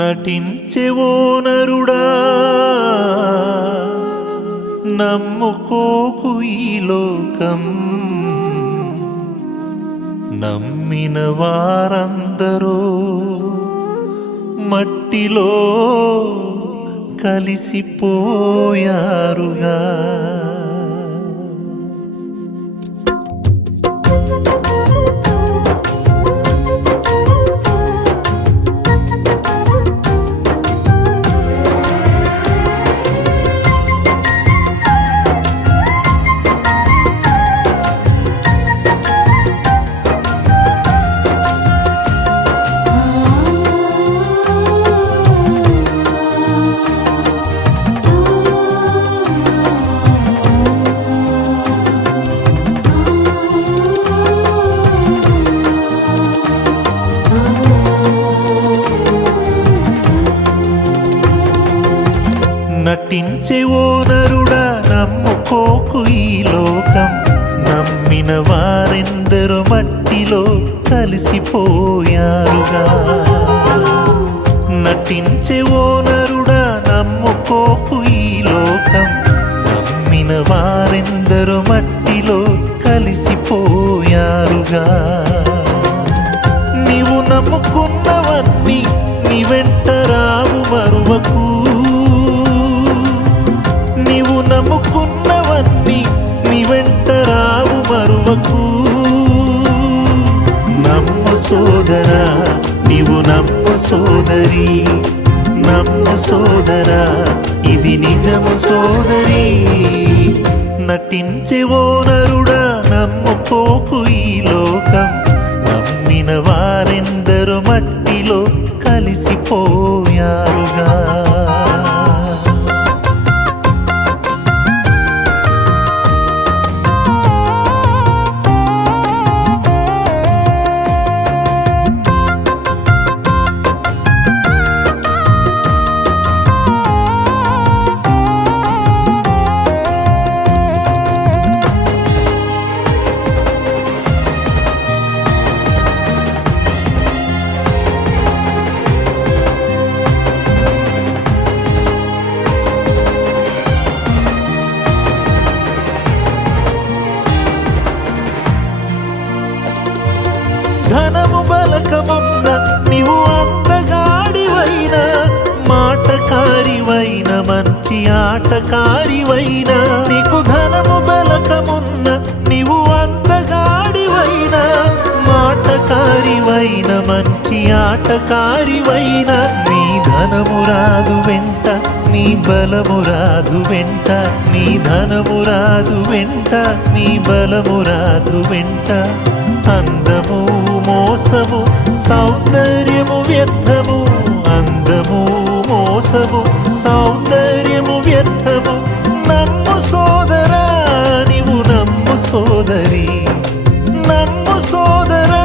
నటించెవో నరుడా నమ్ముకోకు ఈ లోకం, నమ్మిన వారందరూ మట్టిలో కలిసిపోయారుగా. నటించెవో నరుడా నమ్ముకోకు ఈ లోకం, నమ్మిన వారెందరో మట్టిలో కలిసిపోయారుగా. నటించెవో నరుడా నమ్ముకోకు ఈ లోకం, నమ్మిన వారెందరో మట్టిలో కలిసిపోయారుగా. నీవు నమ్ముకున్నవన్నీ నీ వెంట రావు మరువకు, నీవు నమ్ముకున్నవన్నీ నీ వెంట రావు మరువకు. నమ్ము సోదరా నీవు నమ్ము సోదరి, నమ్ము సోదరా ఇది నిజము సోదరి. నటించెవో నరుడా నమ్ముకోకు ఈ లోకం, నమ్మిన వారెందరో మట్టిలో కలిసిపోయారుగా. ధనము బలకమున్న నీవు అందగాడివైన, మాటకారివైన మంచి ఆటకారివైన. నీకు ధనము బలకమున్న నీవు అందగాడివైన, మాటకారివైన మంచి ఆటకారివైన. నీ ధనము రాదు వెంట నీ బలము రాదు వెంట, నీ ధనము రాదు వెంట నీ బలము రాదు వెంట. అందము మోసము సౌందర్యము వ్యర్థము, అందము మోసము సౌందర్యము వ్యర్థము. నమ్ము సోదరా నీవు నమ్ము సోదరి, నమ్ము సోదరా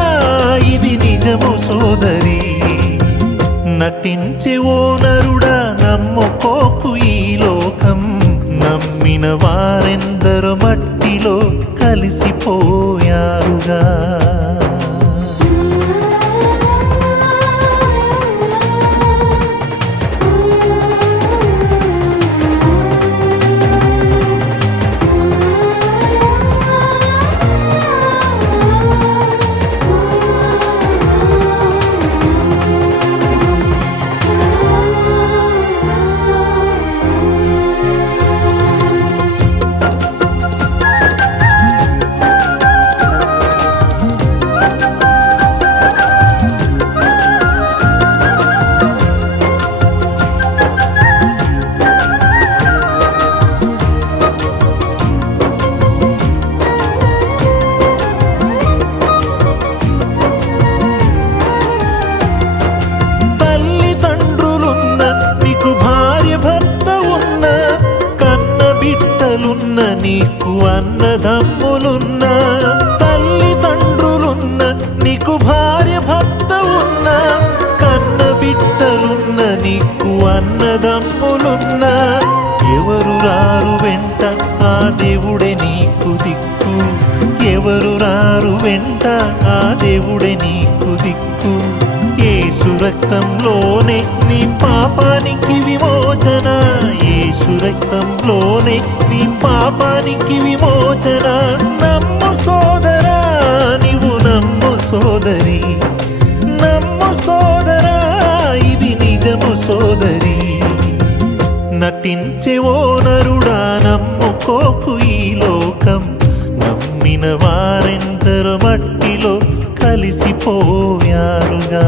ఇది నిజము సోదరి. నటించెవో నరుడా నమ్ముకోకు ఈ లోకం, నమ్మిన వారెందరో మట్టిలో కలిసిపోయారుగా. నీకు అన్నదమ్ములున్న, తల్లిదండ్రులున్న నీకు భార్య భర్త ఉన్న, కన్న బిడ్డలున్న నీకు అన్నదమ్ములున్న. ఎవరు రారు వెంట ఆ దేవుడే నీకు దిక్కు, ఎవరు రారు వెంట ఆ దేవుడే నీకు దిక్కు. యేసు రక్తంలోనే నీ పాపానికి విమోచన, యేసు రక్తంలోనే నీ పాపానికి విమోచన. నమ్ము సోదరా, నీవు నమ్ము సోదరి, నమ్ము సోదరా, ఇది నిజము సోదరి. నటించే ఓ నరుడా, నమ్ముకోకు ఈ లోకం. నమ్మిన వారెందరో మట్టిలో కలిసిపోయారుగా.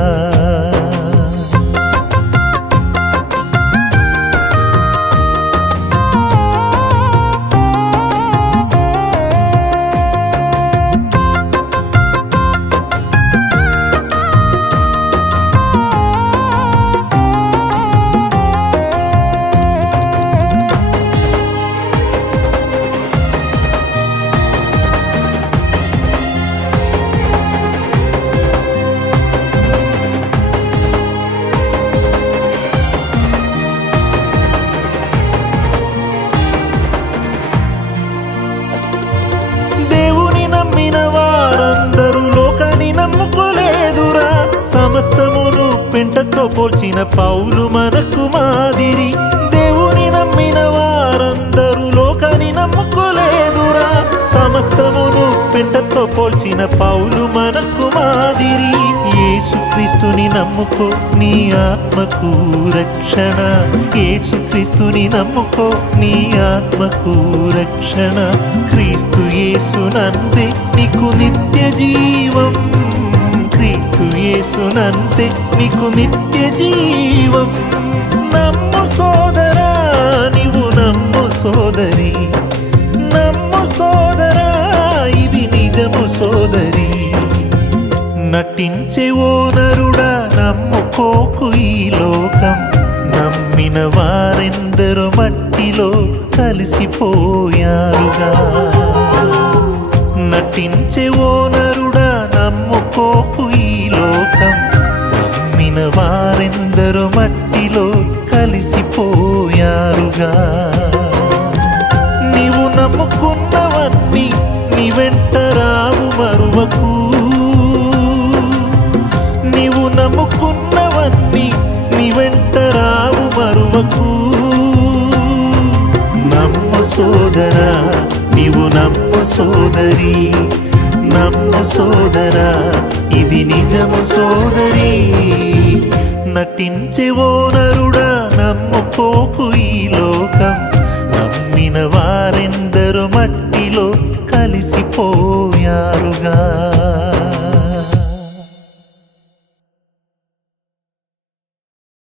సమస్తమును పెంటతో పోల్చిన పౌలు మనకు మాదిరి. దేవుని నమ్మిన వారందరూ లోకాన్ని నమ్ముకోలేదురా. సమస్తమును పెంటతో పోల్చిన పౌలు మనకు మాదిరి. యేసుక్రీస్తుని నమ్ముకో, నీ ఆత్మకు రక్షణ. యేసుక్రీస్తుని నమ్ముకో, నీ ఆత్మకు రక్షణ. క్రీస్తు యేసునందే నీకు నిత్య జీవం, క్రీస్తు యేసునంతే నీకు నిత్య జీవం. నమ్ము సోదరా, నీవు నమ్ము సోదరి, నమ్ము సోదరా, ఇది నిజము సోదరి. నటించే ఓ నరుడా, నమ్ముకోకు ఈ లోకం. నమ్మిన వారెందరో మట్టిలో కలిసిపోయారుగా. నటించే ఓ నరుడా, నమ్ముకోకు ఈ లోకం. నమ్మిన వారెందరో మట్టిలో కలిసిపోయారుగా. నీవు నమ్ముకున్నవన్నీ నీ వెంట రావు మరువకు. నీవు నమ్ముకున్నవన్నీ నీ వెంట రావు మరువకు. నమ్ము సోదరా, నీవు నమ్ము సోదరి, నమ్ము సోదరా, ఇది నిజము సోదరి. నటించే ఓ నరుడా, నమ్ముకోకు ఈ లోకం. నమ్మిన వారెందరో మట్టిలో కలిసిపో